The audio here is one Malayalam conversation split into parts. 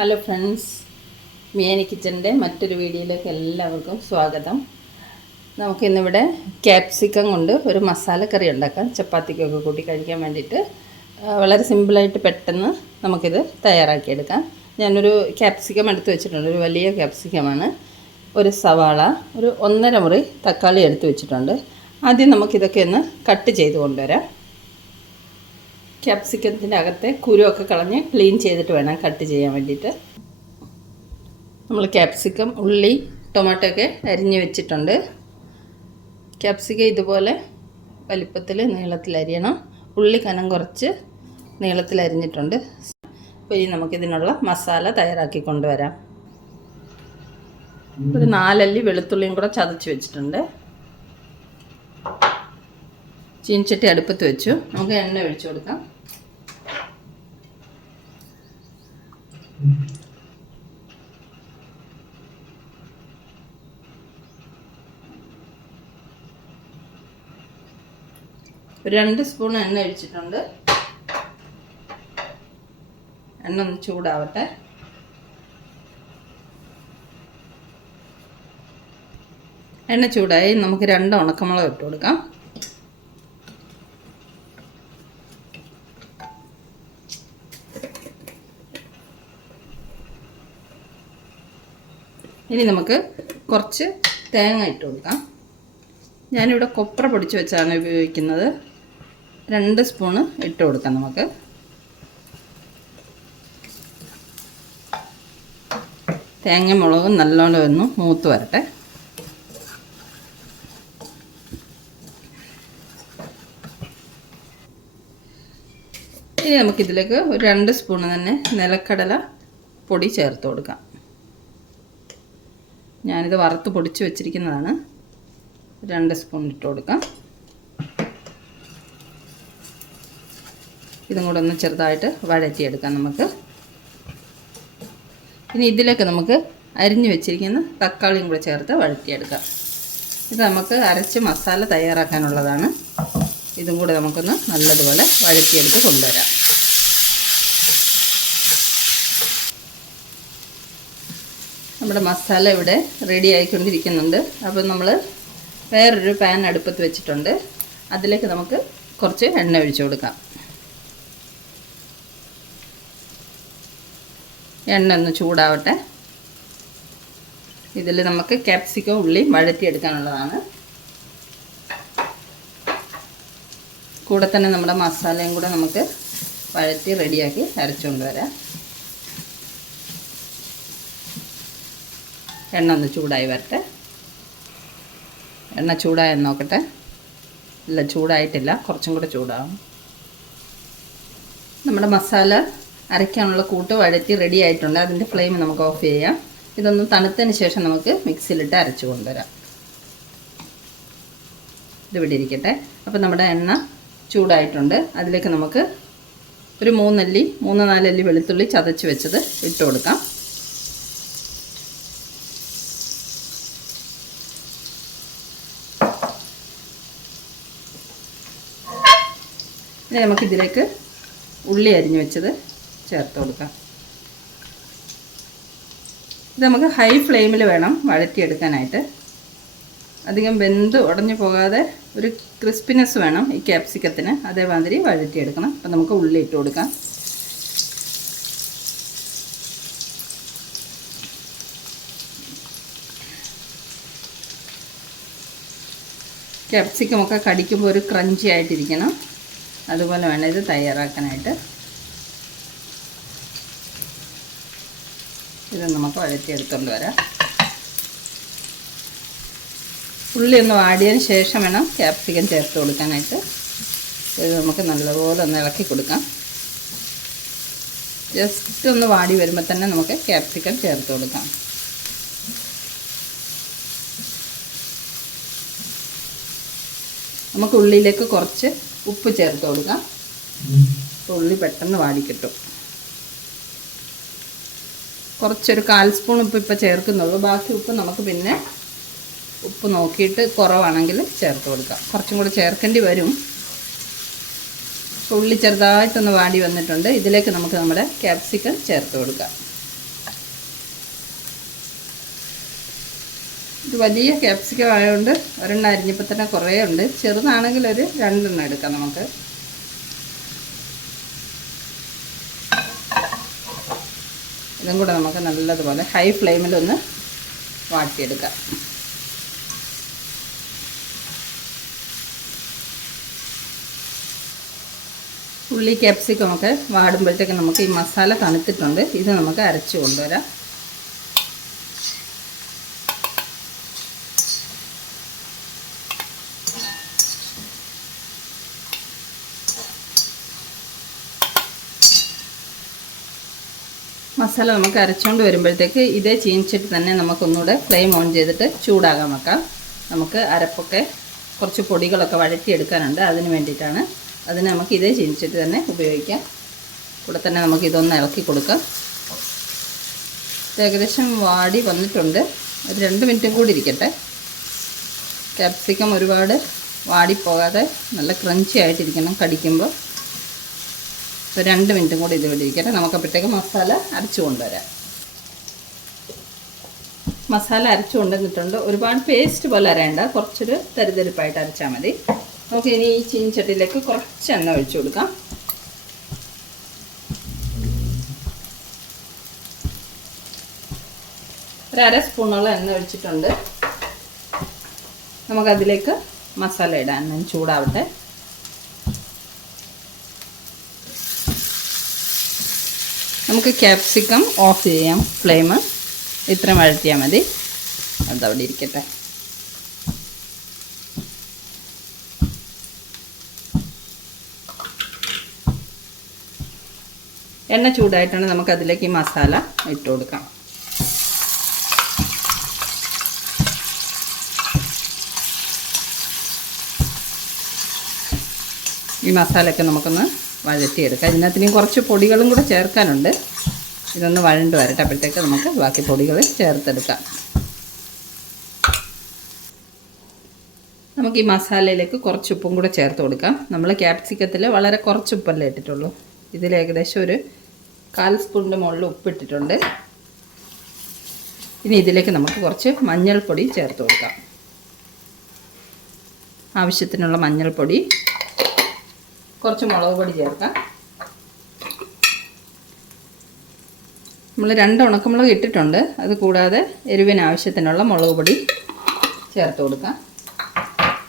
ഹലോ ഫ്രണ്ട്സ്, മിയാനി കിച്ചൻ്റെ മറ്റൊരു വീഡിയോയിലേക്ക് എല്ലാവർക്കും സ്വാഗതം. നമുക്കിന്നിവിടെ ക്യാപ്സിക്കം കൊണ്ട് ഒരു മസാലക്കറി ഉണ്ടാക്കാം. ചപ്പാത്തിക്കൊക്കെ കൂട്ടി കഴിക്കാൻ വേണ്ടിയിട്ട് വളരെ സിമ്പിളായിട്ട് പെട്ടെന്ന് നമുക്കിത് തയ്യാറാക്കിയെടുക്കാം. ഞാനൊരു ക്യാപ്സിക്കം എടുത്ത് വെച്ചിട്ടുണ്ട്. ഒരു വലിയ ക്യാപ്സിക്കമാണ്. ഒരു സവാള, ഒരു 1.5 മുറി തക്കാളി എടുത്ത് വെച്ചിട്ടുണ്ട്. ആദ്യം നമുക്കിതൊക്കെ ഒന്ന് കട്ട് ചെയ്ത് കൊണ്ടുവരാം. ക്യാപ്സിക്കത്തിൻ്റെ അകത്തെ കുരുവൊക്കെ കളഞ്ഞ് ക്ലീൻ ചെയ്തിട്ട് വേണം കട്ട് ചെയ്യാൻ വേണ്ടിയിട്ട്. നമ്മൾ ക്യാപ്സിക്കം, ഉള്ളി, ടൊമാറ്റോ ഒക്കെ അരിഞ്ഞ് വെച്ചിട്ടുണ്ട്. ക്യാപ്സിക്കം ഇതുപോലെ വലിപ്പത്തിൽ നീളത്തിൽ അരിയണം. ഉള്ളി കനം കുറച്ച് നീളത്തിൽ അരിഞ്ഞിട്ടുണ്ട്. അപ്പോൾ ഇനി നമുക്കിതിനുള്ള മസാല തയ്യാറാക്കി കൊണ്ടുവരാം. ഒരു 4 അല്ലി വെളുത്തുള്ളിയും കൂടെ ചതച്ച് വെച്ചിട്ടുണ്ട്. ചീനിച്ചട്ടി അടുപ്പത്ത് വെച്ചു. നമുക്ക് എണ്ണ ഒഴിച്ചു കൊടുക്കാം. ഒരു 2 സ്പൂൺ എണ്ണ ഒഴിച്ചിട്ടുണ്ട്. എണ്ണ ഒന്ന് ചൂടാവട്ടെ. എണ്ണ ചൂടായി നമുക്ക് 2 ഉണക്കമുളക് ഇട്ട് കൊടുക്കാം. ഇനി നമുക്ക് കുറച്ച് തേങ്ങ ഇട്ട് കൊടുക്കാം. ഞാനിവിടെ കൊപ്ര പൊടിച്ച് വെച്ചാണ് ഉപയോഗിക്കുന്നത്. 2 സ്പൂണ് ഇട്ട് കൊടുക്കാം നമുക്ക്. തേങ്ങ മുളകും നല്ലോണം ഒന്ന് മൂത്ത് വരട്ടെ. ഇനി നമുക്കിതിലേക്ക് ഒരു 2 സ്പൂണ് തന്നെ നിലക്കടല പൊടി ചേർത്ത് കൊടുക്കാം. ഞാനിത് വറുത്ത് പൊടിച്ച് വെച്ചിരിക്കുന്നതാണ്. 2 സ്പൂൺ ഇട്ട് കൊടുക്കാം. ഇതും കൂടെ ഒന്ന് ചെറുതായിട്ട് വഴറ്റിയെടുക്കാം നമുക്ക്. ഇനി ഇതിലേക്ക് നമുക്ക് അരിഞ്ഞു വെച്ചിരിക്കുന്ന തക്കാളിയും കൂടെ ചേർത്ത് വഴറ്റിയെടുക്കാം. ഇത് നമുക്ക് അരച്ച് മസാല തയ്യാറാക്കാനുള്ളതാണ്. ഇതും കൂടെ നമുക്കൊന്ന് നല്ലതുപോലെ വഴറ്റിയെടുത്ത് കൊണ്ടുവരാം. നമ്മുടെ മസാല ഇവിടെ റെഡി ആയിക്കൊണ്ടിരിക്കുന്നുണ്ട്. അപ്പോൾ നമ്മൾ വേറൊരു പാൻ അടുപ്പത്ത് വെച്ചിട്ടുണ്ട്. അതിലേക്ക് നമുക്ക് കുറച്ച് എണ്ണ ഒഴിച്ചു കൊടുക്കാം. എണ്ണ ഒന്ന് ചൂടാവട്ടെ. ഇതിൽ നമുക്ക് ക്യാപ്സിക്കം, ഉള്ളി വഴറ്റിയെടുക്കാനുള്ളതാണ്. കൂടെ തന്നെ നമ്മുടെ മസാലയും കൂടെ നമുക്ക് വഴറ്റി റെഡിയാക്കി അരച്ചുകൊണ്ട് വരാം. എണ്ണ ഒന്ന് ചൂടായി വരട്ടെ. എണ്ണ ചൂടായെന്ന് നോക്കട്ടെ. ഇല്ല, ചൂടായിട്ടില്ല. കുറച്ചും കൂടെ ചൂടാവും. നമ്മുടെ മസാല അരയ്ക്കാനുള്ള കൂട്ട് വഴറ്റി റെഡി ആയിട്ടുണ്ട്. അതിൻ്റെ ഫ്ലെയിം നമുക്ക് ഓഫ് ചെയ്യാം. ഇതൊന്ന് തണുത്തതിന് ശേഷം നമുക്ക് മിക്സിയിലിട്ട് അരച്ചു കൊണ്ടുവരാം. ഇതിവിടെ ഇരിക്കട്ടെ. അപ്പോൾ നമ്മുടെ എണ്ണ ചൂടായിട്ടുണ്ട്. അതിലേക്ക് നമുക്ക് ഒരു 3-4 അല്ലി വെളുത്തുള്ളി ചതച്ച് വെച്ചത് ഇട്ട് കൊടുക്കാം. ഇനി നമുക്കിതിലേക്ക് ഉള്ളി അരിഞ്ഞ് വെച്ചത് ചേർത്ത് കൊടുക്കാം. ഇത് നമുക്ക് ഹൈ ഫ്ലെയിമിൽ വേണം വഴറ്റിയെടുക്കാനായിട്ട്. അധികം വെന്ത് ഉടഞ്ഞു പോകാതെ ഒരു ക്രിസ്പിനെസ് വേണം ഈ ക്യാപ്സിക്കത്തിന്. അതേമാതിരി വഴറ്റിയെടുക്കണം. അപ്പം നമുക്ക് ഉള്ളി ഇട്ട് കൊടുക്കാം. ക്യാപ്സിക്കമൊക്കെ കടിക്കുമ്പോൾ ഒരു ക്രഞ്ചി ആയിട്ടിരിക്കണം. അതുപോലെ വേണം ഇത് തയ്യാറാക്കാനായിട്ട്. ഇത് നമുക്ക് വഴറ്റിയെടുത്തുകൊണ്ട് വരാം. ഉള്ളി ഒന്ന് വാടിയതിന് ശേഷം വേണം ക്യാപ്സിക്കം ചേർത്ത് കൊടുക്കാനായിട്ട്. ഇത് നമുക്ക് നല്ലപോലെ ഒന്ന് ഇളക്കി കൊടുക്കാം. ജസ്റ്റ് ഒന്ന് വാടി വരുമ്പോൾ തന്നെ നമുക്ക് ക്യാപ്സിക്കം ചേർത്ത് കൊടുക്കാം. നമുക്ക് ഉള്ളിയിലേക്ക് കുറച്ച് ഉപ്പ് ചേർത്ത് കൊടുക്കാം. ഉള്ളി പെട്ടെന്ന് വാടിക്കിട്ടും. കുറച്ചൊരു 1/4 സ്പൂൺ ഉപ്പ് ഇപ്പോൾ ചേർക്കുന്നുള്ളൂ. ബാക്കി ഉപ്പ് നമുക്ക് പിന്നെ ഉപ്പ് നോക്കിയിട്ട് കുറവാണെങ്കിൽ ചേർത്ത് കൊടുക്കാം. കുറച്ചും കൂടി ചേർക്കേണ്ടി വരും. ഉള്ളി ചെറുതായിട്ടൊന്ന് വാടി വന്നിട്ടുണ്ട്. ഇതിലേക്ക് നമുക്ക് നമ്മുടെ ക്യാപ്സിക്കം ചേർത്ത് കൊടുക്കാം. ഇത് വലിയ ക്യാപ്സിക്കം ആയതുകൊണ്ട് ഒരെണ്ണം അരിഞ്ഞപ്പോൾ തന്നെ കുറേ ഉണ്ട്. ചെറുതാണെങ്കിൽ ഒരു 2 എണ്ണം എടുക്കാം നമുക്ക്. ഇതും കൂടെ നമുക്ക് നല്ലതുപോലെ ഹൈ ഫ്ലെയിമിലൊന്ന് വാട്ടിയെടുക്കാം. ഉള്ളി ക്യാപ്സിക്കം ഒക്കെ വാടുമ്പോഴത്തേക്ക് നമുക്ക് ഈ മസാല തണുത്തിട്ടുണ്ട്. ഇത് നമുക്ക് അരച്ച് കൊണ്ടുവരാം. മസാല നമുക്ക് അരച്ചുകൊണ്ട് വരുമ്പോഴത്തേക്ക് ഇതേ ചീനിച്ചിട്ട് തന്നെ നമുക്കൊന്നുകൂടെ ഫ്ലെയിം ഓൺ ചെയ്തിട്ട് ചൂടാകാൻ വെക്കാം. നമുക്ക് അരപ്പൊക്കെ കുറച്ച് പൊടികളൊക്കെ വഴറ്റിയെടുക്കാനുണ്ട്. അതിന് വേണ്ടിയിട്ടാണ്. അതിന് നമുക്ക് ഇതേ ചീനിച്ചിട്ട് തന്നെ ഉപയോഗിക്കാം. കൂടെ തന്നെ നമുക്ക് ഇതൊന്ന് ഇളക്കി കൊടുക്കാം. ഏകദേശം വാടി വന്നിട്ടുണ്ട്. ഒരു 2 മിനിറ്റും കൂടി ഇരിക്കട്ടെ. ക്യാപ്സിക്കം ഒരുപാട് വാടിപ്പോകാതെ നല്ല ക്രഞ്ചി ആയിട്ടിരിക്കണം കടിക്കുമ്പോൾ. അപ്പോൾ 2 മിനിറ്റും കൂടി ഇതിവിടെ ഇരിക്കട്ടെ. നമുക്കപ്പോഴത്തേക്ക് മസാല അരച്ചു കൊണ്ടുവരാം. മസാല അരച്ചു കൊണ്ടുവന്നിട്ടുണ്ട്. ഒരുപാട് പേസ്റ്റ് പോലെ അരയണ്ട, കുറച്ചൊരു തരിതരിപ്പായിട്ട് അരച്ചാൽ മതി. നമുക്ക് ഇനി ഈ ചീനിച്ചട്ടിയിലേക്ക് കുറച്ച് എണ്ണ ഒഴിച്ചു കൊടുക്കാം. ഒരു 1/2 സ്പൂണോളം എണ്ണ ഒഴിച്ചിട്ടുണ്ട്. നമുക്കതിലേക്ക് മസാല ഇടാൻ ചൂടാവട്ടെ. നമുക്ക് ക്യാപ്സിക്കം ഓഫ് ചെയ്യാം. ഫ്ലെയിം ഇത്ര വഴറ്റിയാൽ മതി. അതവിടെ ഇരിക്കട്ടെ. എണ്ണ ചൂടായിട്ടാണ് നമുക്കതിലേക്ക് ഈ മസാല ഇട്ട് കൊടുക്കാം. ഈ മസാലയൊക്കെ നമുക്കൊന്ന് വഴറ്റിയെടുക്കാം. ഇതിനകത്തിനും കുറച്ച് പൊടികളും കൂടെ ചേർക്കാനുണ്ട്. ഇതൊന്ന് വഴണ്ട് വരട്ടെ. അപ്പോഴത്തേക്ക് നമുക്ക് ബാക്കി പൊടികൾ ചേർത്തെടുക്കാം. നമുക്ക് ഈ മസാലയിലേക്ക് കുറച്ച് ഉപ്പും കൂടെ ചേർത്ത് കൊടുക്കാം. നമ്മൾ ക്യാപ്സിക്കത്തിൽ വളരെ കുറച്ച് ഉപ്പല്ലേ ഇട്ടിട്ടുള്ളൂ. ഇതിൽ ഏകദേശം ഒരു 1/4 സ്പൂണിൻ്റെ മുകളിൽ ഉപ്പിട്ടിട്ടുണ്ട്. ഇനി ഇതിലേക്ക് നമുക്ക് കുറച്ച് മഞ്ഞൾപ്പൊടി ചേർത്ത് കൊടുക്കാം. ആവശ്യത്തിനുള്ള മഞ്ഞൾപ്പൊടി, കുറച്ച് മുളക് പൊടി ചേർക്കാം. നമ്മൾ 2 ഉണക്കമുളക് ഇട്ടിട്ടുണ്ട്. അത് കൂടാതെ എരിവിന് ആവശ്യത്തിനുള്ള മുളക് പൊടി ചേർത്ത് കൊടുക്കാം.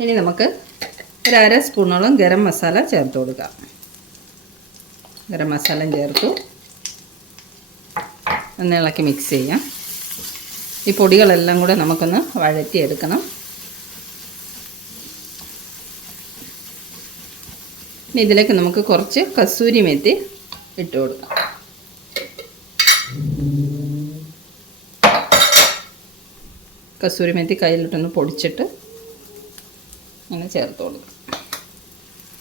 ഇനി നമുക്ക് ഒരു 1/2 സ്പൂണോളം ഗരം മസാല ചേർത്ത് കൊടുക്കാം. ഗരം മസാലയും ചേർത്തു ഒന്ന് ഇളക്കി മിക്സ് ചെയ്യാം. ഈ പൊടികളെല്ലാം കൂടെ നമുക്കൊന്ന് വഴറ്റിയെടുക്കണം. ഇനി ഇതിലേക്ക് നമുക്ക് കുറച്ച് കസൂരി മേത്തി ഇട്ട് കൊടുക്കാം. കസൂരി മേത്തി കയ്യിലിട്ടൊന്ന് പൊടിച്ചിട്ട് അങ്ങനെ ചേർത്ത് കൊടുക്കാം.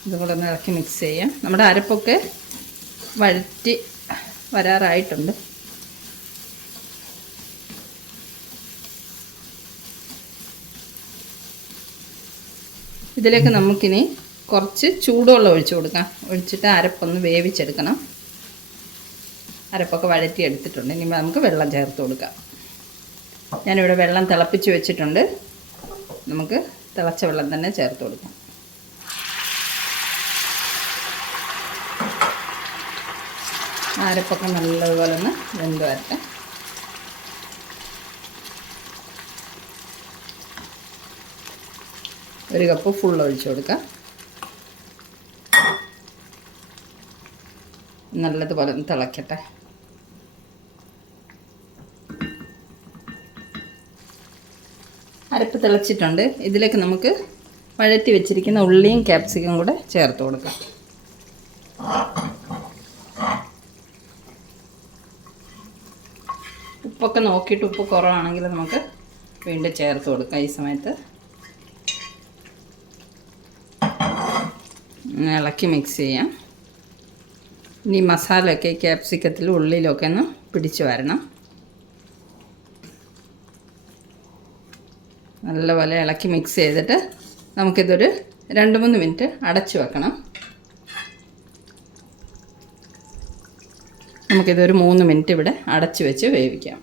ഇതും കൂടെ ഒന്ന് ഇളക്കി മിക്സ് ചെയ്യാം. നമ്മുടെ അരപ്പൊക്കെ വഴറ്റി വരാറായിട്ടുണ്ട്. ഇതിലേക്ക് നമുക്കിനി കുറച്ച് ചൂടുവെള്ളം ഒഴിച്ചു കൊടുക്കാം. ഒഴിച്ചിട്ട് അരപ്പൊന്ന് വേവിച്ചെടുക്കണം. അരപ്പൊക്കെ വഴറ്റി എടുത്തിട്ടുണ്ട്. ഇനി നമുക്ക് വെള്ളം ചേർത്ത് കൊടുക്കാം. ഞാനിവിടെ വെള്ളം തിളപ്പിച്ച് വെച്ചിട്ടുണ്ട്. നമുക്ക് തിളച്ച വെള്ളം തന്നെ ചേർത്ത് കൊടുക്കാം. അരപ്പൊക്കെ നല്ലതുപോലെ ഒന്ന് വെന്ത് വരട്ടെ. ഒരു കപ്പ് ഫുൾ ഒഴിച്ചു കൊടുക്കാം. നല്ലതുപോലെ ഒന്ന് തിളക്കട്ടെ. അരപ്പ് തിളച്ചിട്ടുണ്ട്. ഇതിലേക്ക് നമുക്ക് വഴറ്റി വെച്ചിരിക്കുന്ന ഉള്ളിയും ക്യാപ്സിക്കം കൂടെ ചേർത്ത് കൊടുക്കാം. ഉപ്പൊക്കെ നോക്കിയിട്ട് ഉപ്പ് കുറവാണെങ്കിൽ നമുക്ക് വീണ്ടും ചേർത്ത് കൊടുക്കാം. ഈ സമയത്ത് ഇളക്കി മിക്സ് ചെയ്യാം. ഇനി മസാലയൊക്കെ ക്യാപ്സിക്കത്തിലും ഉള്ളിലൊക്കെ ഒന്ന് പിടിച്ച് വരണം. നല്ലപോലെ ഇളക്കി മിക്സ് ചെയ്തിട്ട് നമുക്കിതൊരു 2-3 മിനിറ്റ് അടച്ചു വെക്കണം. നമുക്കിതൊരു 3 മിനിറ്റ് ഇവിടെ അടച്ചു വെച്ച് വേവിക്കാം.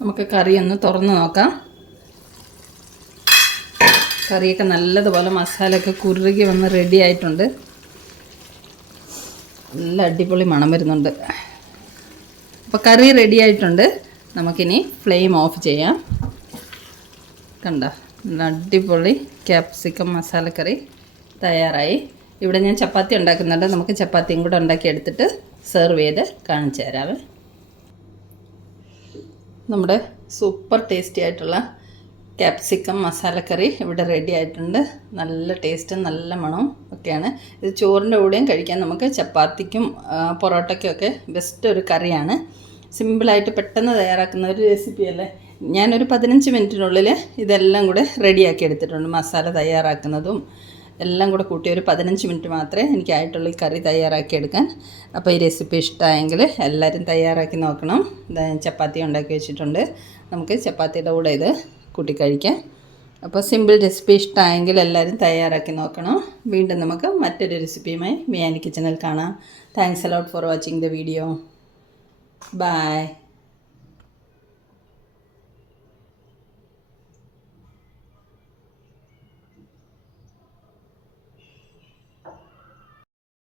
നമുക്ക് കറി ഒന്ന് തുറന്ന് നോക്കാം. കറിയൊക്കെ നല്ലതുപോലെ മസാലയൊക്കെ കുറുകി വന്ന് റെഡി ആയിട്ടുണ്ട്. നല്ല അടിപൊളി മണം വരുന്നുണ്ട്. അപ്പോൾ കറി റെഡി ആയിട്ടുണ്ട്. നമുക്കിനി ഫ്ലെയിം ഓഫ് ചെയ്യാം. കണ്ട നല്ല അടിപൊളി ക്യാപ്സിക്കം മസാലക്കറി തയ്യാറായി. ഇവിടെ ഞാൻ ചപ്പാത്തി ഉണ്ടാക്കുന്നുണ്ട്. നമുക്ക് ചപ്പാത്തിയും കൂടെ ഉണ്ടാക്കിയെടുത്തിട്ട് സെർവ് ചെയ്ത് കാണിച്ചു തരാമേ. നമ്മുടെ സൂപ്പർ ടേസ്റ്റി ആയിട്ടുള്ള ക്യാപ്സിക്കം മസാലക്കറി ഇവിടെ റെഡി ആയിട്ടുണ്ട്. നല്ല ടേസ്റ്റും നല്ല മണവും ഒക്കെയാണ്. ഇത് ചോറിൻ്റെ കൂടെയും കഴിക്കാൻ, നമുക്ക് ചപ്പാത്തിക്കും പൊറോട്ടയ്ക്കും ബെസ്റ്റ് ഒരു കറിയാണ്. സിമ്പിളായിട്ട് പെട്ടെന്ന് തയ്യാറാക്കുന്ന ഒരു റെസിപ്പിയല്ലേ. ഞാനൊരു 15 മിനിറ്റിനുള്ളിൽ ഇതെല്ലാം കൂടെ റെഡിയാക്കി എടുത്തിട്ടുണ്ട്. മസാല തയ്യാറാക്കുന്നതും എല്ലാം കൂടെ കൂട്ടി ഒരു 15 മിനിറ്റ് മാത്രമേ എനിക്കായിട്ടുള്ള ഈ കറി തയ്യാറാക്കി എടുക്കാൻ. അപ്പോൾ ഈ റെസിപ്പി ഇഷ്ടമായെങ്കിൽ എല്ലാവരും തയ്യാറാക്കി നോക്കണം. ചപ്പാത്തി ഉണ്ടാക്കി വെച്ചിട്ടുണ്ട്. നമുക്ക് ചപ്പാത്തിയുടെ കൂടെ ഇത് കൂട്ടി കഴിക്കാം. അപ്പോൾ സിമ്പിൾ റെസിപ്പി ഇഷ്ടമായെങ്കിൽ എല്ലാവരും തയ്യാറാക്കി നോക്കണം. വീണ്ടും നമുക്ക് മറ്റൊരു റെസിപ്പിയുമായി മിയാനി കിച്ചണിൽ കാണാം. Thanks a lot for watching the video. By.